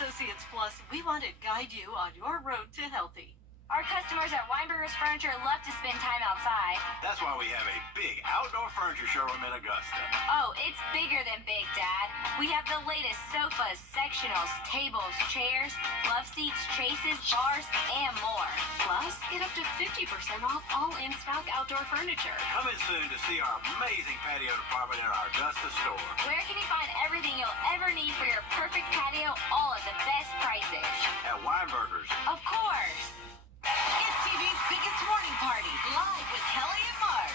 Associates Plus, we want to guide you on your road to healthy. Our customers at Weinberger's Furniture love to spend time outside. That's why we have a big outdoor furniture showroom in Augusta. Oh, it's bigger than big, Dad. We have the latest sofas, sectionals, tables, chairs, love seats, chases, bars, and more. Plus, get up to 50% off all in-stock outdoor furniture. Coming soon to see our amazing patio department in our Augusta store. Where can you find everything you'll ever need for your perfect patio, all at the best prices? At Weinberger's. Of course. It's TV's biggest morning party, live with Kelly and Mark.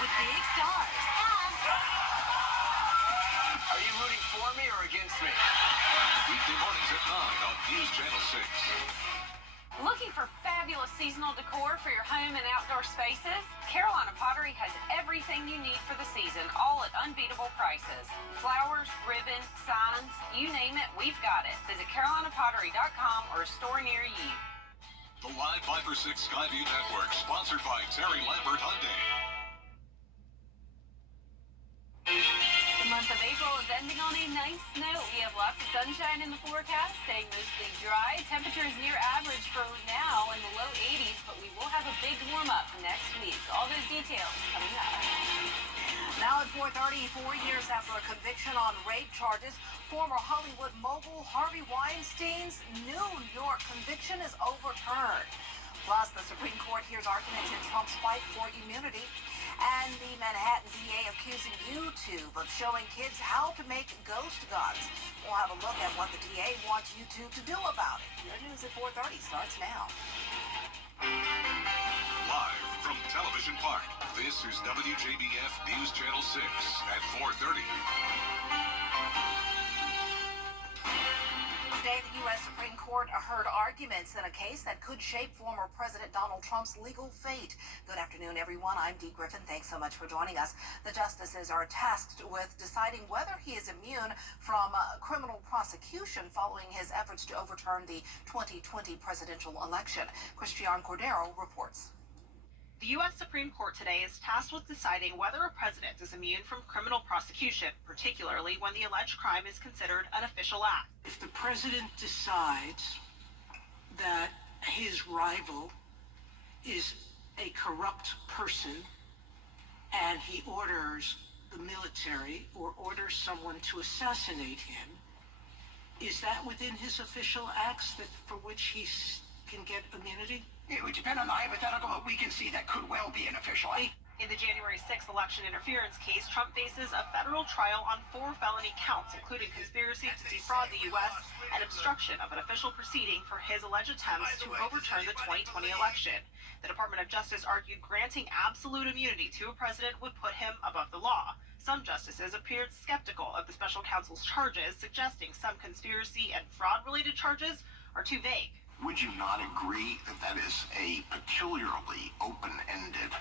With big stars. Are you rooting for me or against me? Weekday mornings at 9 on News Channel 6. Looking for fabulous seasonal decor for your home and outdoor spaces? Carolina Pottery has everything you need for the season, all at unbeatable prices. Flowers, ribbon, signs, you name it, we've got it. Visit carolinapottery.com or a store near you. The Live 5 for 6 Skyview Network, sponsored by Terry Lambert Hyundai. The month of April is ending on a nice note. We have lots of sunshine in the forecast, staying mostly dry. Temperatures near average for now in the low 80s, but we will have a big warm-up next week. All those details coming up. Now at 4:30, 4 years after a conviction on rape charges, former Hollywood mogul Harvey Weinstein's New York conviction is overturned. Plus, the Supreme Court hears arguments in Trump's fight for immunity, and the Manhattan DA accusing YouTube of showing kids how to make ghost guns. We'll have a look at what the DA wants YouTube to do about it. Your news at 4:30 starts now. Live from Television Park, this is WJBF News Channel 6 at 4:30. Today, the U.S. Supreme Court heard arguments in a case that could shape former President Donald Trump's legal fate. Good afternoon, everyone. I'm Dee Griffin. Thanks so much for joining us. The justices are tasked with deciding whether he is immune from criminal prosecution following his efforts to overturn the 2020 presidential election. Christian Cordero reports. The U.S. Supreme Court today is tasked with deciding whether a president is immune from criminal prosecution, particularly when the alleged crime is considered an official act. If the president decides that his rival is a corrupt person and he orders the military or orders someone to assassinate him, is that within his official acts that for which he can get immunity? It would depend on the hypothetical, but we can see that could well be an official act. In the January 6th election interference case, Trump faces a federal trial on 4 felony counts, including conspiracy to defraud the U.S. and obstruction of an official proceeding for his alleged attempts to overturn the 2020 election. The Department of Justice argued granting absolute immunity to a president would put him above the law. Some justices appeared skeptical of the special counsel's charges, suggesting some conspiracy and fraud-related charges are too vague. Would you not agree that that is a peculiarly open-ended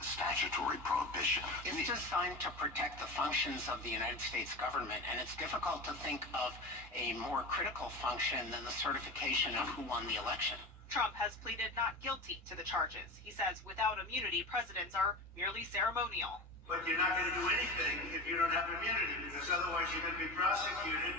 statutory prohibition? It's designed to protect the functions of the United States government, and it's difficult to think of a more critical function than the certification of who won the election. Trump has pleaded not guilty to the charges. He says without immunity, presidents are merely ceremonial. But you're not going to do anything if you don't have immunity, because otherwise you're going to be prosecuted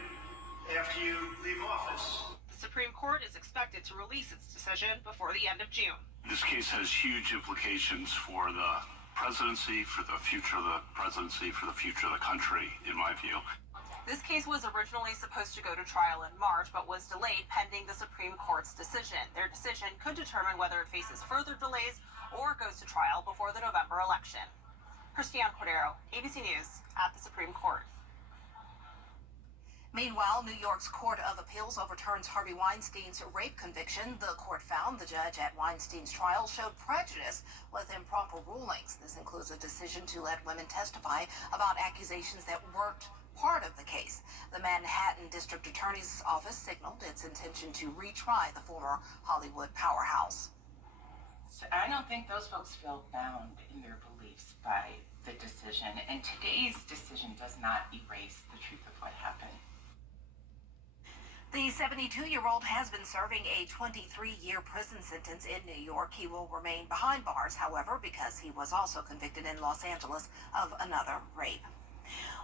after you leave office. The Supreme Court is expected to release its decision before the end of June. This case has huge implications for the presidency, for the future of the presidency, for the future of the country, in my view. This case was originally supposed to go to trial in March, but was delayed pending the Supreme Court's decision. Their decision could determine whether it faces further delays or goes to trial before the November election. Christian Cordero, ABC News, at the Supreme Court. Meanwhile, New York's Court of Appeals overturns Harvey Weinstein's rape conviction. The court found the judge at Weinstein's trial showed prejudice with improper rulings. This includes a decision to let women testify about accusations that weren't part of the case. The Manhattan District Attorney's Office signaled its intention to retry the former Hollywood powerhouse. So I don't think those folks feel bound in their beliefs by the decision, and today's decision does not erase the truth of what happened. The 72-year-old has been serving a 23-year prison sentence in New York. He will remain behind bars, however, because he was also convicted in Los Angeles of another rape.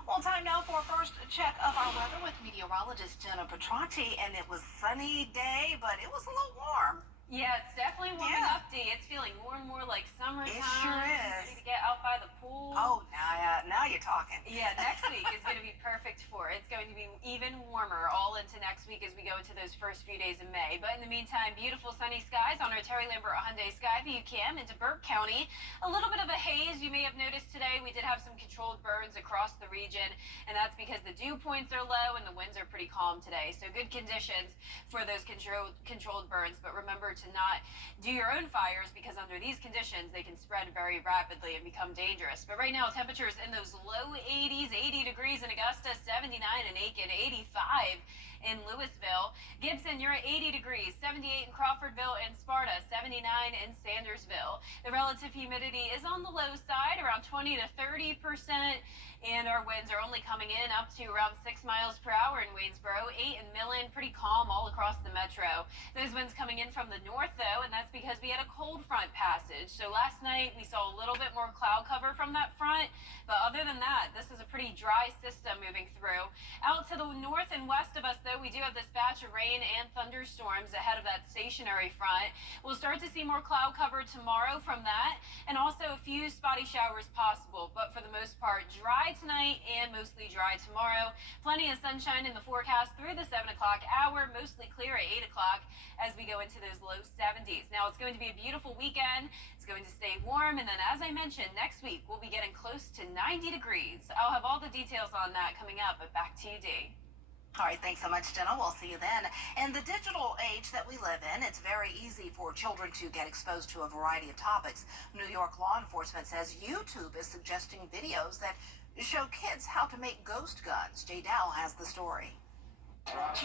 Well, time now for a first check of our weather with meteorologist Jenna Petracci, and it was sunny day, but it was a little warm. Yeah, it's definitely warming up, Dee. It's feeling more and more like summertime. It sure is. Ready to get out by the pool. Oh, now you're talking. Yeah, next week is going to be perfect for it. It's going to be even warmer all into next week as we go into those first few days of May. But in the meantime, beautiful sunny skies on our Terry Lambert Hyundai Skyview cam into Burke County. A little bit of a haze you may have noticed today. We did have some controlled burns across the region, and that's because the dew points are low and the winds are pretty calm today. So good conditions for those controlled burns. But remember to not do your own fires, because under these conditions they can spread very rapidly and become dangerous. But right now temperatures in those low 80s, 80 degrees in Augusta, 79 in Aiken, 85 in Louisville. Gibson, you're at 80 degrees, 78 in Crawfordville and Sparta, 79 in Sandersville. The relative humidity is on the low side, around 20 to 30%, and our winds are only coming in up to around 6 miles per hour in Waynesboro, 8 in Millen, pretty calm all across the metro. Those winds coming in from the north, though, and that's because we had a cold front passage. So last night we saw a little bit more cloud cover from that front, but other than that, this is a pretty dry system moving through. Out to the north and west of us, though, we do have this batch of rain and thunderstorms ahead of that stationary front. We'll start to see more cloud cover tomorrow from that, and also a few spotty showers possible, but for the most part, dry tonight and mostly dry tomorrow. Plenty of sunshine in the forecast through the 7 o'clock hour, mostly clear at 8 o'clock as we go into those low 70s. Now, it's going to be a beautiful weekend. It's going to stay warm, and then, as I mentioned, next week we'll be getting close to 90 degrees. I'll have all the details on that coming up, but back to you, Dee. All right, thanks so much, Jenna. We'll see you then. In the digital age that we live in, it's very easy for children to get exposed to a variety of topics. New York law enforcement says YouTube is suggesting videos that show kids how to make ghost guns. Jay Dow has the story.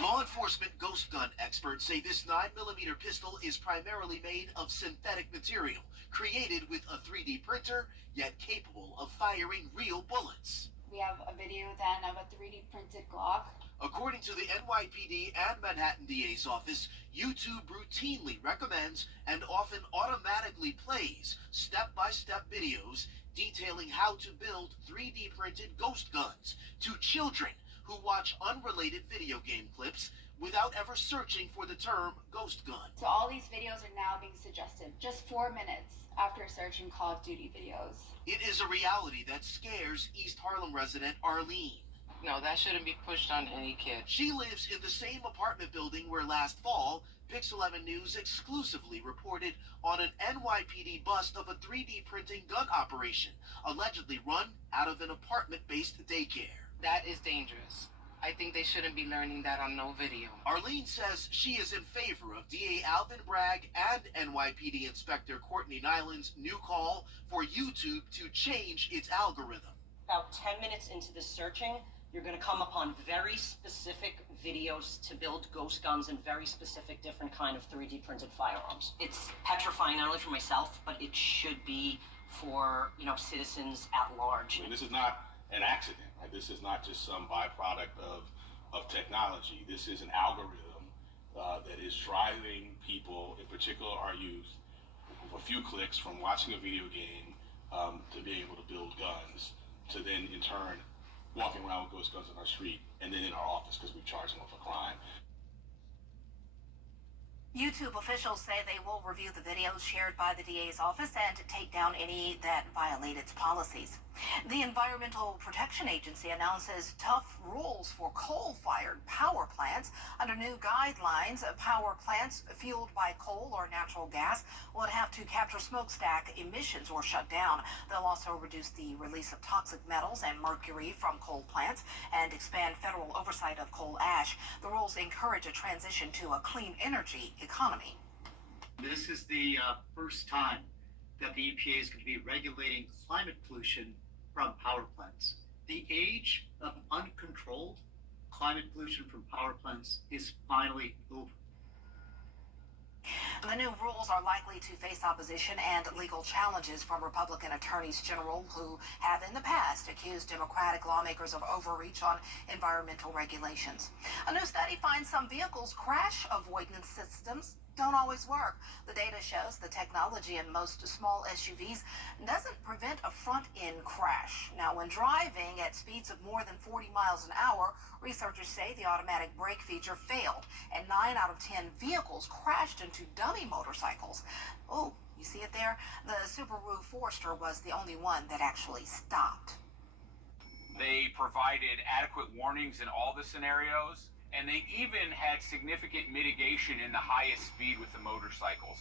Law enforcement ghost gun experts say this 9mm pistol is primarily made of synthetic material, created with a 3D printer, yet capable of firing real bullets. We have a video then of a 3D printed Glock. According to the NYPD and Manhattan DA's office, YouTube routinely recommends and often automatically plays step-by-step videos detailing how to build 3D printed ghost guns to children who watch unrelated video game clips without ever searching for the term ghost gun. So all these videos are now being suggested just 4 minutes after searching Call of Duty videos. It is a reality that scares East Harlem resident Arlene. No, that shouldn't be pushed on any kid. She lives in the same apartment building where last fall, Pix 11 News exclusively reported on an NYPD bust of a 3D printing gun operation, allegedly run out of an apartment-based daycare. That is dangerous. I think they shouldn't be learning that on no video. Arlene says she is in favor of DA Alvin Bragg and NYPD Inspector Courtney Nyland's new call for YouTube to change its algorithm. About 10 minutes into the searching, you're going to come upon very specific videos to build ghost guns and very specific different kind of 3D printed firearms. It's petrifying not only for myself, but it should be for, citizens at large. I mean, this is not an accident, right? This is not just some byproduct of technology. This is an algorithm that is driving people, in particular our youth, with a few clicks from watching a video game to being able to build guns, to then in turn walking around with ghost guns in our street and then in our office because we've charged them with a crime. YouTube officials say they will review the videos shared by the DA's office and take down any that violate its policies. The Environmental Protection Agency announces tough rules for coal-fired power plants. Under new guidelines, power plants fueled by coal or natural gas would have to capture smokestack emissions or shut down. They'll also reduce the release of toxic metals and mercury from coal plants and expand federal oversight of coal ash. The rules encourage a transition to a clean energy economy. This is the first time that the EPA is going to be regulating climate pollution from power plants. The age of uncontrolled climate pollution from power plants is finally over. The new rules are likely to face opposition and legal challenges from Republican attorneys general who have in the past accused Democratic lawmakers of overreach on environmental regulations. A new study finds some vehicles' crash avoidance systems don't always work. The data shows the technology in most small SUVs doesn't prevent a front-end crash. Now, when driving at speeds of more than 40 miles an hour, researchers say the automatic brake feature failed, and 9 out of 10 vehicles crashed into dummy motorcycles. Oh, you see it there? The Subaru Forester was the only one that actually stopped. They provided adequate warnings in all the scenarios, and they even had significant mitigation in the highest speed with the motorcycles.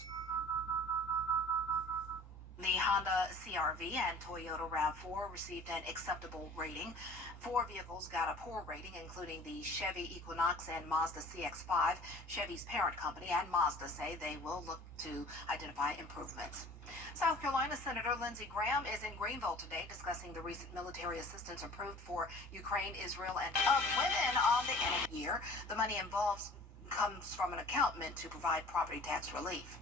The Honda CR-V and Toyota RAV4 received an acceptable rating. 4 vehicles got a poor rating, including the Chevy Equinox and Mazda CX-5. Chevy's parent company and Mazda say they will look to identify improvements. South Carolina Senator Lindsey Graham is in Greenville today discussing the recent military assistance approved for Ukraine, Israel, and women on the end of the year. The money comes from an account meant to provide property tax relief.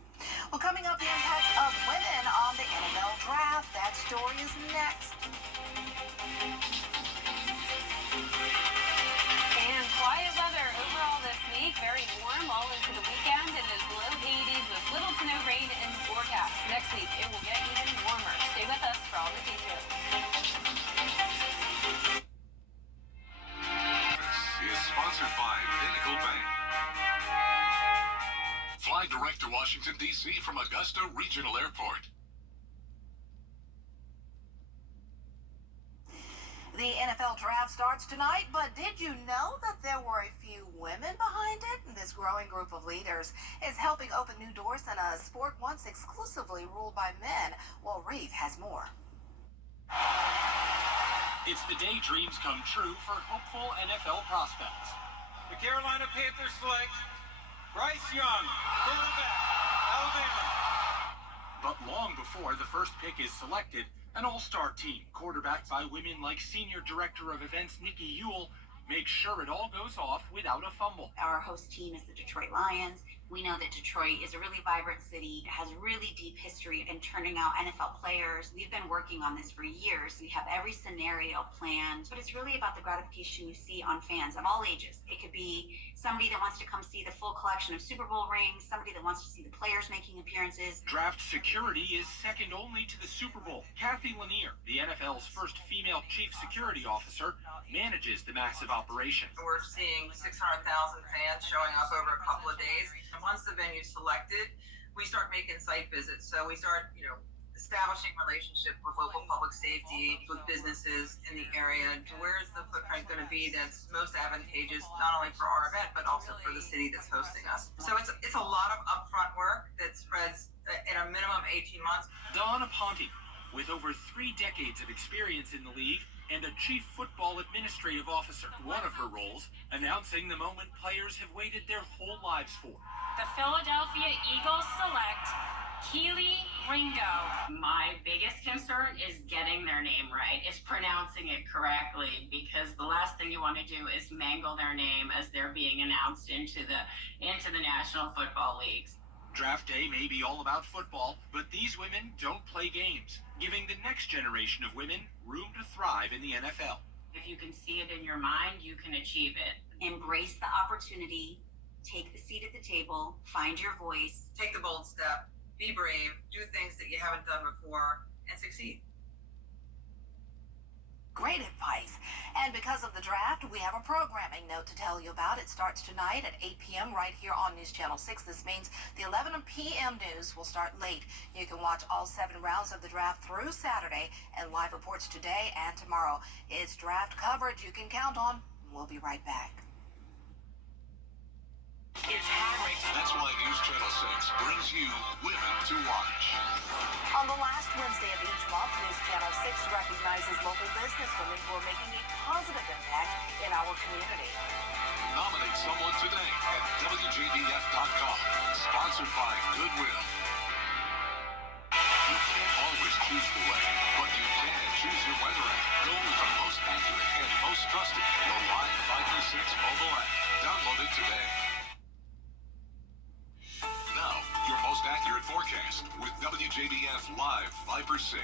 Well, coming up, the impact of women on the NFL draft. That story is next. And quiet weather overall this week. Very warm all into the weekend and is low 80s with little to no rain in the forecast. Next week, it will get even warmer. Stay with us for all the details. Is sponsored by Pinnacle Bank. Fly direct to Washington, D.C. from Augusta Regional Airport. The NFL draft starts tonight, but did you know that there were a few women behind it? This growing group of leaders is helping open new doors in a sport once exclusively ruled by men. Well, Reeve has more. It's the day dreams come true for hopeful NFL prospects. The Carolina Panthers select Bryce Young, quarterback, Alabama. But long before the first pick is selected, an all-star team, quarterbacked by women like Senior Director of Events Nikki Ewell, makes sure it all goes off without a fumble. Our host team is the Detroit Lions. We know that Detroit is a really vibrant city. It has really deep history in turning out NFL players. We've been working on this for years. We have every scenario planned, but it's really about the gratification you see on fans of all ages. It could be somebody that wants to come see the full collection of Super Bowl rings, somebody that wants to see the players making appearances. Draft security is second only to the Super Bowl. Kathy Lanier, the NFL's first female chief security officer, manages the massive operation. We're seeing 600,000 fans showing up over a couple of days. And once the venue's selected, we start making site visits. So we start, establishing relationship with local public safety, with businesses in the area. Where is the footprint going to be that's most advantageous, not only for our event, but also for the city that's hosting us? So it's a lot of upfront work that spreads in a minimum 18 months. Donna Ponte, with over 3 decades of experience in the league and a chief football administrative officer. One of her roles, announcing the moment players have waited their whole lives for. The Philadelphia Eagles select Keely Ringo. My biggest concern is getting their name right, is pronouncing it correctly, because the last thing you want to do is mangle their name as they're being announced into the National Football Leagues. Draft day may be all about football, but these women don't play games, giving the next generation of women room to thrive in the NFL. If you can see it in your mind, you can achieve it. Embrace the opportunity, take the seat at the table, find your voice. Take the bold step, be brave, do things that you haven't done before, and succeed. Great advice. And because of the draft, we have a programming note to tell you about. It starts tonight at 8 p.m. right here on News Channel 6. This means the 11 p.m. news will start late. You can watch all 7 rounds of the draft through Saturday and live reports today and tomorrow. It's draft coverage you can count on. We'll be right back. That's why News Channel 6 brings you Women to Watch. On the last Wednesday of each month, News Channel 6 recognizes local businesswomen who are making a positive impact in our community. Nominate someone today at WJBF.com. Sponsored by Goodwill. You can't always choose the way, but you can choose your weather app. Go with the most accurate and most trusted. The Line 536 mobile app. Download it today. Now, your most accurate forecast with WJBF. WJBF Live 5 for 6.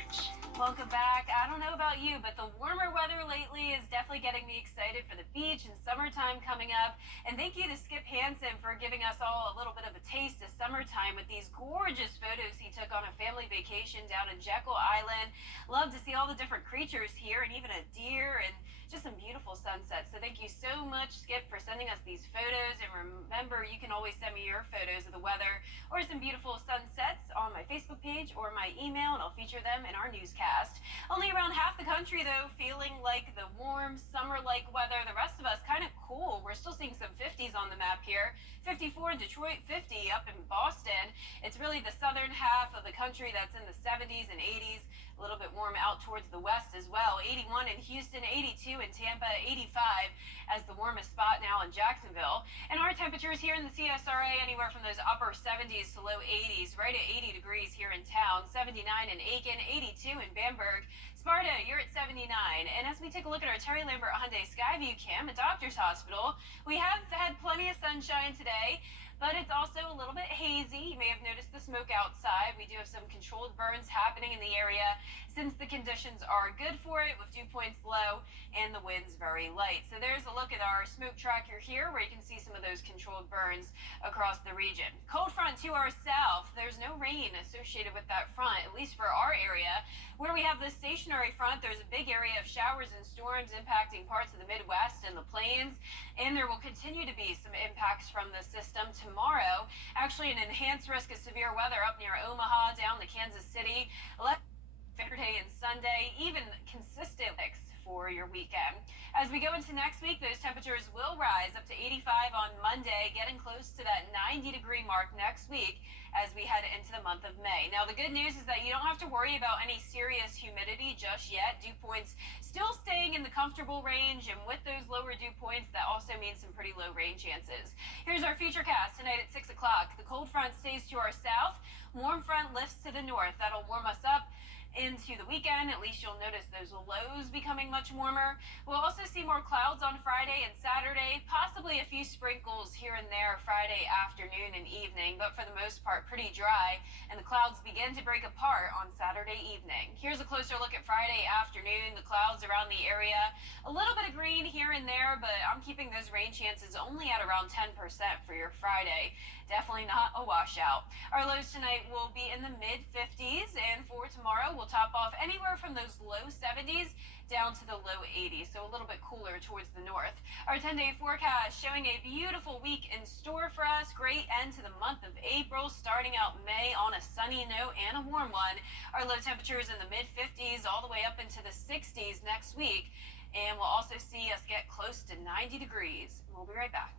Welcome back. I don't know about you, but the warmer weather lately is definitely getting me excited for the beach and summertime coming up. And thank you to Skip Hansen for giving us all a little bit of a taste of summertime with these gorgeous photos he took on a family vacation down in Jekyll Island. Love to see all the different creatures here and even a deer and just some beautiful sunsets. So thank you so much, Skip, for sending us these photos. And remember, you can always send me your photos of the weather or some beautiful sunsets on my Facebook page or my email, and I'll feature them in our newscast. Only around half the country, though, feeling like the warm, summer-like weather. The rest of us kind of cool. We're still seeing some 50s on the map here. 54 in Detroit, 50 up in Boston. It's really the southern half of the country that's in the 70s and 80s. A little bit warm out towards the west as well. 81 in Houston, 82 in Tampa, 85 as the warmest spot now in Jacksonville. And our temperatures here in the CSRA anywhere from those upper 70s to low 80s, right at 80 degrees here in town. 79 in Aiken, 82 in Bamberg. Sparta, you're at 79. And as we take a look at our Terry Lambert Hyundai Skyview cam at Doctor's Hospital, we have had plenty of sunshine today, but it's also a little bit hazy. You may have noticed the smoke outside. We do have some controlled burns happening in the area since the conditions are good for it with dew points low and the winds very light. So there's a look at our smoke tracker here where you can see some of those controlled burns across the region. Cold front to our south. There's no rain associated with that front, at least for our area. Where we have the stationary front, there's a big area of showers and storms impacting parts of the Midwest and the plains, and there will continue to be some impacts from the system tomorrow. Actually, an enhanced risk of severe weather up near Omaha, down to Kansas City. Saturday and Sunday, even consistent for your weekend. As we go into next week, those temperatures will rise up to 85 on Monday, getting close to that 90-degree mark next week as we head into the month of May. Now, the good news is that you don't have to worry about any serious humidity just yet. Dew points still staying in the comfortable range, and with those lower dew points, that also means some pretty low rain chances. Here's our futurecast tonight at 6 o'clock. The cold front stays to our south. Warm front lifts to the north. That'll warm us up into the weekend. At least you'll notice those lows becoming much warmer. We'll also see more clouds on Friday and Saturday, possibly a few sprinkles here and there Friday afternoon and evening, but for the most part pretty dry, and the clouds begin to break apart on Saturday evening. Here's a closer look at Friday afternoon. The clouds around the area, a little bit of green here and there, but I'm keeping those rain chances only at around 10% for your Friday. Definitely not a washout. Our lows tonight will be in the mid-50s, and for tomorrow we'll top off anywhere from those low 70s down to the low 80s, so a little bit cooler towards the north. Our 10-day forecast showing a beautiful week in store for us. Great end to the month of April, starting out May on a sunny note and a warm one. Our low temperatures in the mid-50s all the way up into the 60s next week, and we'll also see us get close to 90 degrees. We'll be right back.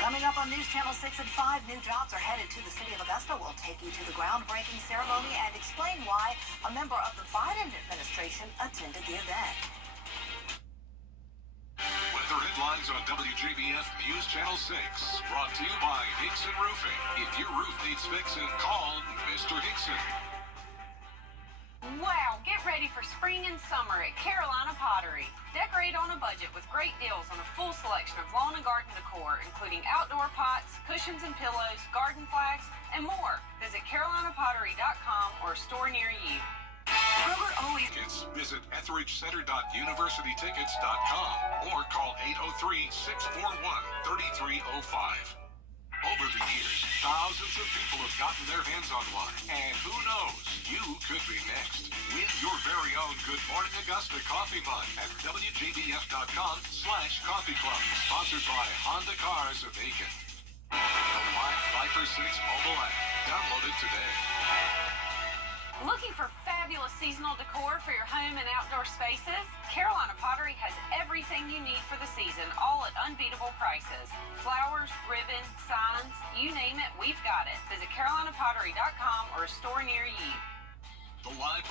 Coming up on News Channel 6 at 5, new jobs are headed to the city of Augusta. We'll take you to the groundbreaking ceremony and explain why a member of the Biden administration attended the event. Weather headlines on WJBF News Channel 6. Brought to you by Hickson Roofing. If your roof needs fixing, call Mr. Hickson. Wow, get ready for spring and summer at Carolina Pottery. Decorate on a budget with great deals on a full selection of lawn and garden decor, including outdoor pots, cushions and pillows, garden flags, and more. Visit carolinapottery.com or a store near you. Kroger always visit EthridgeCenter.universitytickets.com or call 803-641-3305. Over the years, thousands of people have gotten their hands on one. And who knows, you could be next. Win your very own Good Morning Augusta coffee mug at WJBF.com/coffee club. Sponsored by Honda Cars of Aiken. The Live 5 for 6 mobile app. Download it today. Looking for fabulous seasonal decor for your home and outdoor spaces? Carolina Pottery has everything you need for the season, all at unbeatable prices. Flowers, ribbon, signs, you name it, we've got it. Visit carolinapottery.com or a store near you. The Live